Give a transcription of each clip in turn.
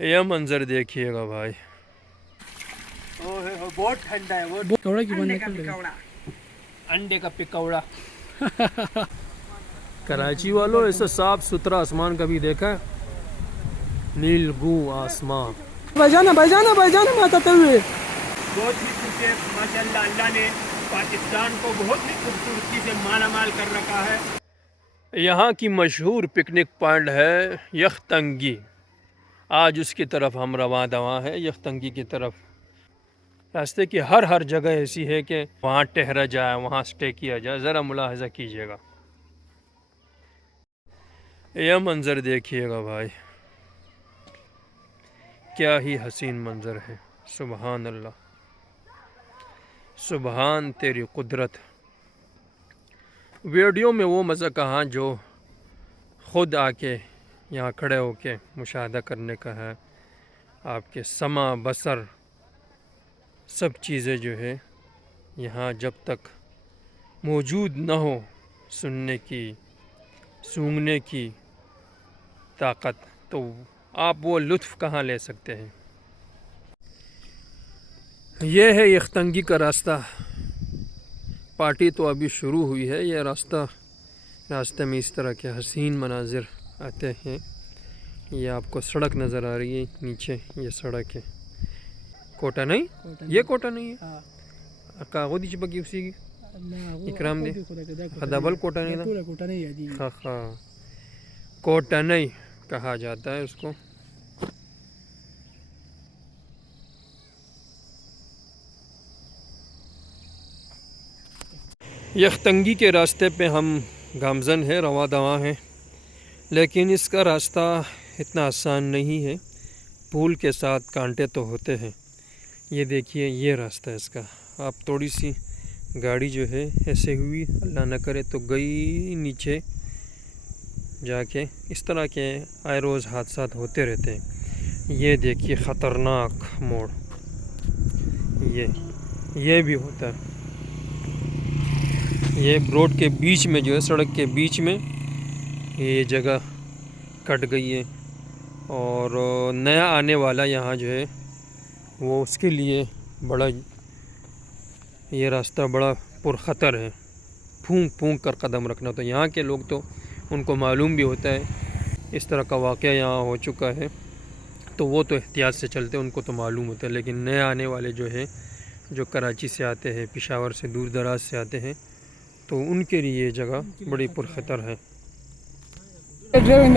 यह मंजर देखिएगा भाई, बहुत ठंडा है वो। कौड़ा की अंडे बनने का को लगा। पिकौड़ा। अंडे का पिकौड़ा। कराची वालों ऐसा साफ सुथरा आसमान कभी देखा है? नीलगू आसमान। भाईजान बताते हुए बहुत ही खूबसूरत, माशाल्लाह अल्लाह ने पाकिस्तान को बहुत ही खूबसूरती से मालामाल कर रखा है। यहाँ की मशहूर पिकनिक पॉइंट है यखतंगी। आज उसकी तरफ हम रवां दवां हैं, यखतंगी की तरफ। रास्ते की हर जगह ऐसी है कि वहाँ ठहरा जाए, वहाँ स्टे किया जाए। ज़रा मुलाहजा कीजिएगा, यह मंज़र देखिएगा भाई, क्या ही हसीन मंज़र है। सुबहान अल्लाह, सुबहान तेरी कुदरत। वीडियो में वो मज़ा कहाँ जो ख़ुद आके यहाँ खड़े होके मुशाहदा करने का है। आपके समा बसर सब चीज़ें जो है यहाँ जब तक मौजूद न हो, सुनने की, सूंघने की ताकत, तो आप वो लुत्फ़ कहाँ ले सकते हैं। ये है यखतंगी का रास्ता। पार्टी तो अभी शुरू हुई है। ये रास्ते में इस तरह के हसीन मनाजिर आते हैं। ये आपको सड़क नज़र आ रही है नीचे, ये सड़क है। कोटा नहीं, ये कोटा नहीं है। कागोदी चिपकी उसी की इकराम दे खदाबल कोटा नहीं था। हाँ हाँ, कोटा नहीं कहा जाता है उसको। यखतंगी के रास्ते पे हम गामजन है, रवा दवा हैं, लेकिन इसका रास्ता इतना आसान नहीं है। पुल के साथ कांटे तो होते हैं। ये देखिए, ये रास्ता है इसका। आप थोड़ी सी गाड़ी जो है ऐसे हुई, अल्लाह न करे तो गई नीचे जाके। इस तरह के आए रोज़ हादसा होते रहते हैं। ये देखिए ख़तरनाक मोड़, ये भी होता है। ये रोड के बीच में जो है, सड़क के बीच में ये जगह कट गई है। और नया आने वाला यहाँ जो है वो उसके लिए बड़ा, ये रास्ता बड़ा पुरख़तर है। फूंक कर कदम रखना। तो यहाँ के लोग तो उनको मालूम भी होता है इस तरह का वाक़या यहाँ हो चुका है, तो वो तो एहतियात से चलते हैं, उनको तो मालूम होता है। लेकिन नए आने वाले जो है, जो कराची से आते हैं, पेशावर से, दूर दराज से आते हैं, तो उनके लिए ये जगह बड़ी पुरख़तर है। ड्राइविंग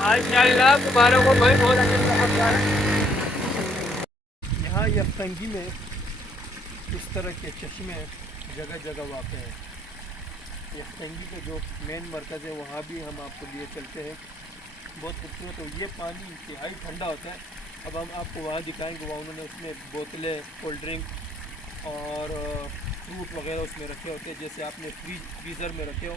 माशाअल्लाह, मुबारक हो भाई, बहुत अच्छा। यहाँ यखतंगी में इस तरह के चश्मे जगह जगह वाक़ हैं। यखतंगी का जो मेन मरकज़ है वहाँ भी हम आपको लिए चलते हैं। बहुत खूबसूरत हो। ये पानी इंतहाई ठंडा होता है। अब हम आपको वहाँ दिखाएंगे। वहाँ उन्होंने उसमें बोतलें, कोल्ड ड्रिंक और फ्रूट वगैरह उसमें रखे होते हैं, जैसे आपने फ्रीज़र में रखे हो।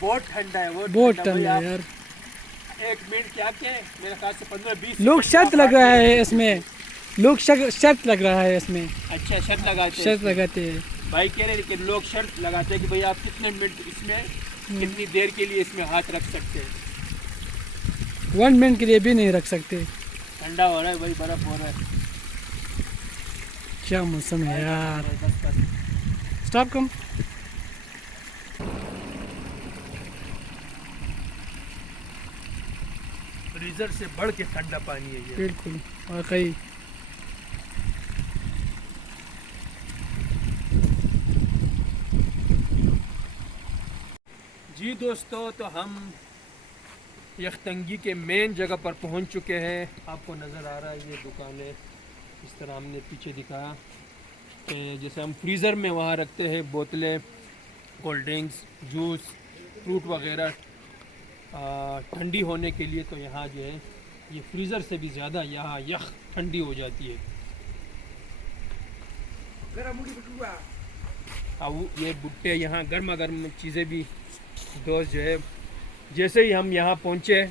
बहुत ठंडा है वो। बहुत ठंडा है यार। एक मिनट क्या के मेरे ख्याल से 15-20 लोग शर्त लग रहा है इसमें, लोग शर्त लग रहा है इसमें। अच्छा, शर्त लगाते हैं। शर्त लगाते हैं भाई कह रहे हैं कि लोग शर्त लगाते हैं कि भाई आप कितने मिनट इसमें, कितनी देर के लिए इसमें हाथ रख सकते हैं। 1 मिनट के लिए भी नहीं रख सकते। ठंडा हो रहा है भाई, बर्फ़ हो रहा है। क्या मौसम है यार। स्टॉप कम। फ्रीजर से बढ़ के ठंडा पानी है ये। बिल्कुल वाकई। जी दोस्तों, तो हम यखतंगी के मेन जगह पर पहुंच चुके हैं। आपको नज़र आ रहा है ये दुकानें, इस तरह हमने पीछे दिखाया कि जैसे हम फ्रीज़र में वहाँ रखते हैं बोतलें, कोल्ड ड्रिंक्स, जूस, फ्रूट वगैरह ठंडी होने के लिए, तो यहाँ जो है ये फ्रीज़र से भी ज़्यादा यहाँ यख ठंडी हो जाती है। अब ये भुट्टे, यहाँ गर्मा गर्म चीज़ें भी दोस्त जो है, जैसे ही हम यहाँ पहुँचे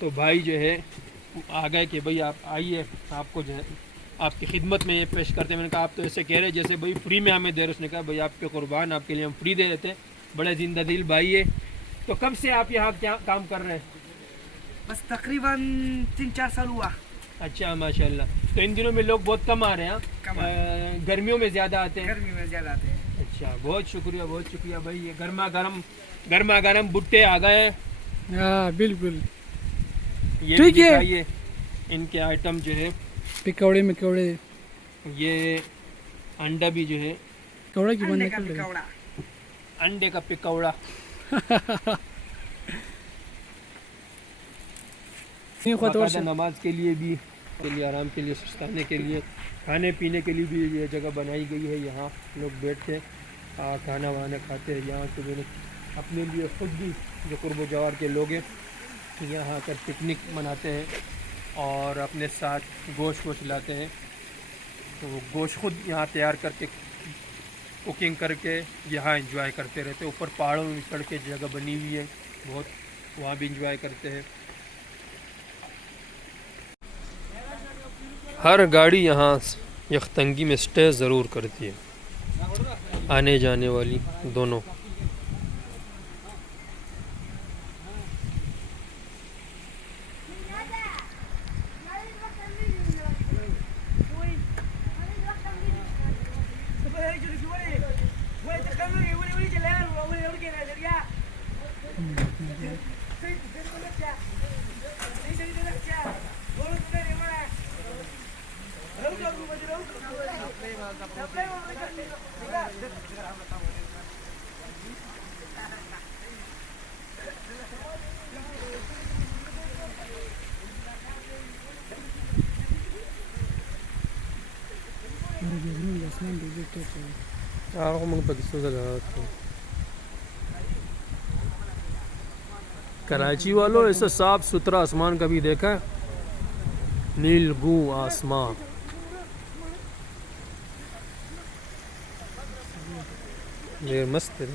तो भाई जो है आ गए कि भाई आप आइए, आपको जो है आपकी खिदमत में ये पेश करते हैं। मैंने कहा आप तो ऐसे कह रहे जैसे भाई फ्री में हमें दे रहे। उसने कहा भाई आपके कुर्बान, आपके लिए हम फ्री दे देते हैं। बड़े जिंदा दिल भाई है। तो कब से आप यहाँ क्या काम कर रहे हैं? बस तकरीबन 3-4 साल हुआ। अच्छा माशाल्लाह। तो इन दिनों में लोग बहुत कम आ रहे हैं, कम आ गर्मियों में ज़्यादा आते हैं। गर्मी में ज़्यादा आते हैं। अच्छा, बहुत शुक्रिया भाई। ये गर्मा गर्म भुट्टे आ गए हैं। हाँ बिल्कुल ये ठीक भी है। दिखाइए इनके आइटम जो है। पिकौड़े मिकौड़े, ये अंडा भी जो है, कौड़ा की अंडे बनने का के लिए पकौड़ा। अंडे का पिकौड़ा। नहीं खुद और बाकायदा नमाज के लिए भी, के लिए आराम के लिए, सुस्ताने के लिए, खाने पीने के लिए भी ये जगह बनाई गई है। यहाँ लोग बैठ के खाना वाना खाते हैं। यहाँ से मैंने अपने लिए खुद भी जो कुर्ब जवार के लोग हैं यहाँ आकर पिकनिक मनाते हैं और अपने साथ गोश्त वोश्त लाते हैं। तो वो गोश्त खुद यहाँ तैयार करके कुकिंग करके यहाँ इंजॉय करते रहते हैं। ऊपर पहाड़ों में चढ़ के जगह बनी हुई है बहुत, वहाँ भी इंजॉय करते हैं। हर गाड़ी यहाँ यखतंगी में स्टे ज़रूर करती है, आने जाने वाली दोनों। कराची वालों ऐसा साफ सुथरा आसमान कभी देखा है? नीलगू आसमान। ये मस्त है।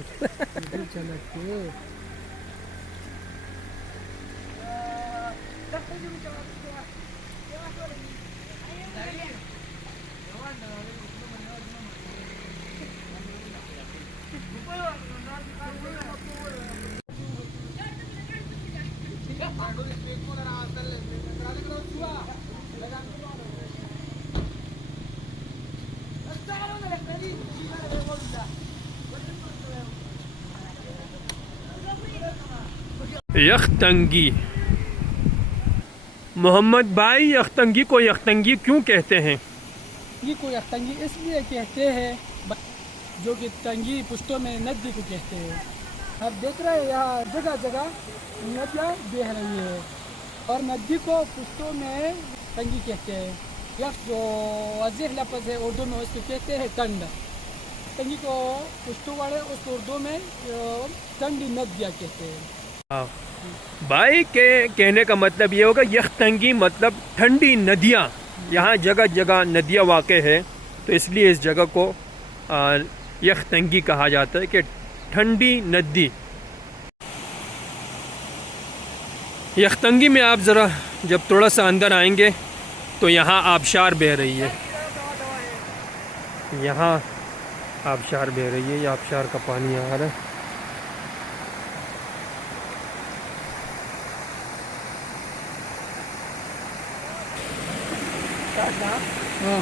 यखतंगी। मोहम्मद भाई, यखतंगी को यखतंगी क्यों कहते हैं? ये को यखतंगी इसलिए कहते हैं जो कि तंगी पुश्तों में नदी को कहते हैं। आप देख रहे हैं यहाँ जगह जगह नदियाँ बह रही है और नदी को पुश्तों में तंगी कहते हैं। यह जो अजीह लफ्ज़ है उर्दू में उसको कहते हैं तंड। तंगी को पुश्तों वाले उस उर्दू में तंडी नदियाँ कहते हैं। हाँ भाई के कहने का मतलब ये होगा यखतंगी मतलब ठंडी नदियाँ। यहाँ जगह जगह नदियाँ वाक़े है, तो इसलिए इस जगह को यखतंगी कहा जाता है कि ठंडी नदी। यखतंगी में आप ज़रा जब थोड़ा सा अंदर आएंगे तो यहाँ आबशार बह रही है। यहाँ आबशार बह रही है, ये आबशार का पानी आ रहा है। हाँ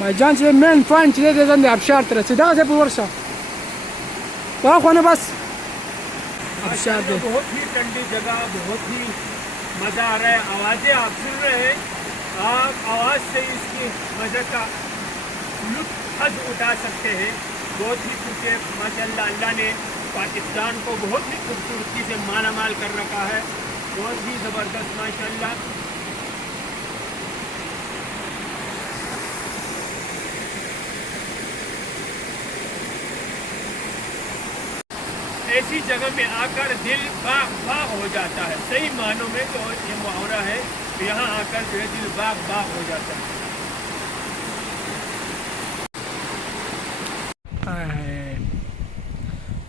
भाईजान से मेन पॉइंट ये दे दें आबशार तरह से दाग से पुरसा वहाँ खाने बस आबशार दे। बहुत ही ठंडी जगह, बहुत ही मज़ा आ रहा है। आवाज़ें आप सुन रहे हैं, आप आवाज़ से इसकी मज़े का लुत्फ़ उठा सकते हैं। बहुत ही क्योंकि माशाअल्लाह अल्लाह ने पाकिस्तान को बहुत ही खूबसूरती से मालामाल कर रखा है। बहुत ही ज़बरदस्त माशाअल्लाह। ऐसी जगह में आकर दिल बाग बाग हो जाता है। सही मानों में तो ये मुहावरा है, यहाँ आकर जो है दिल बाग बाग हो जाता है।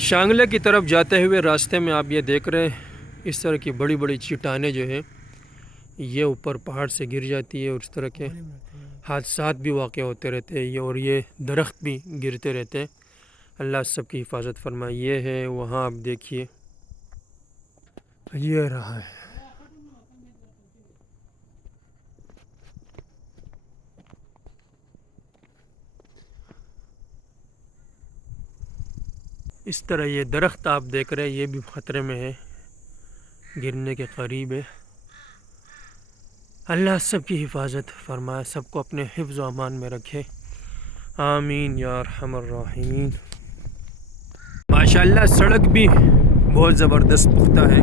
शांगले की तरफ जाते हुए रास्ते में आप ये देख रहे हैं इस तरह की बड़ी बड़ी चट्टानें जो है ये ऊपर पहाड़ से गिर जाती है और इस तरह के हादसात भी वाक़ होते रहते हैं। ये और ये दरख्त भी गिरते रहते हैं। अल्लाह सबकी हिफाजत फरमाए। ये है वहाँ आप देखिए, ये रहा है। इस तरह ये दरख्त आप देख रहे हैं, ये भी ख़तरे में है, गिरने के करीब है। अल्लाह सबकी हिफाजत फरमाए, सबको अपने हिफ्ज़ व अमान में रखे, आमीन या अरहमर राहिमीन। माशाअल्लाह सड़क भी बहुत ज़बरदस्त पुख्ता है।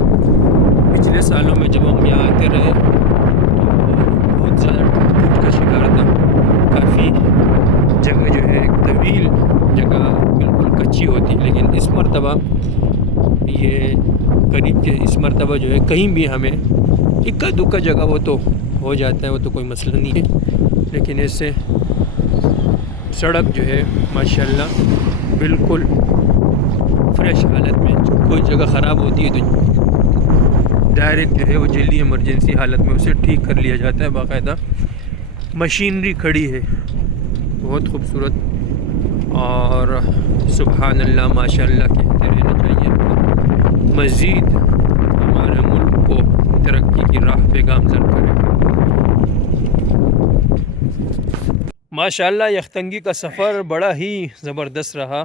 पिछले सालों में जब हम यहाँ आते रहे तो बहुत ज़्यादा टूट का शिकार था। काफ़ी जगह जो है तवील जगह बिल्कुल कच्ची होती है, लेकिन इस मरतबा ये करीब के इस मरतबा जो है कहीं भी हमें इक्का दुक्का जगह वो तो हो जाता है, वो तो कोई मसला नहीं है। लेकिन इससे सड़क जो है माशाल्लाह बिल्कुल फ्रेश हालत में, कोई जगह ख़राब होती है तो डायरेक्ट जो है वो जल्दी इमरजेंसी हालत में उसे ठीक कर लिया जाता है। बाकायदा मशीनरी खड़ी है, बहुत खूबसूरत। और सुभान अल्लाह माशाल्लाह कहते रहना चाहिए। मज़ीद हमारे मुल्क को तरक्की की राह पे गामज़न करें। माशाल्लाह यख्तंगी का सफ़र बड़ा ही ज़बरदस्त रहा,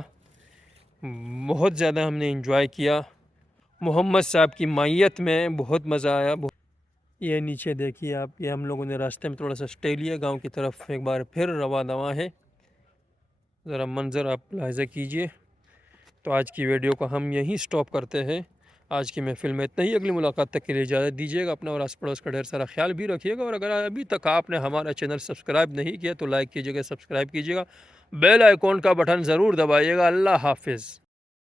बहुत ज़्यादा हमने इंजॉय किया। मोहम्मद साहब की मायत में बहुत मज़ा आया। ये नीचे देखिए आप, ये हम लोगों ने रास्ते में थोड़ा सा स्टे लिया, गाँव की तरफ एक बार फिर रवा दवा है। ज़रा मंज़र आप लाहिज़ा कीजिए। तो आज की वीडियो को हम यहीं स्टॉप करते हैं। आज की महफ़िल में इतना ही। अगली मुलाकात तक के लिए इजाज़त दीजिएगा। अपना और आस पड़ोस का ढेर सारा ख्याल भी रखिएगा। और अगर अभी तक आपने हमारा चैनल सब्सक्राइब नहीं किया तो लाइक कीजिएगा, सब्सक्राइब कीजिएगा, बेल आइकॉन का बटन ज़रूर दबाइएगा। अल्लाह हाफ़िज़।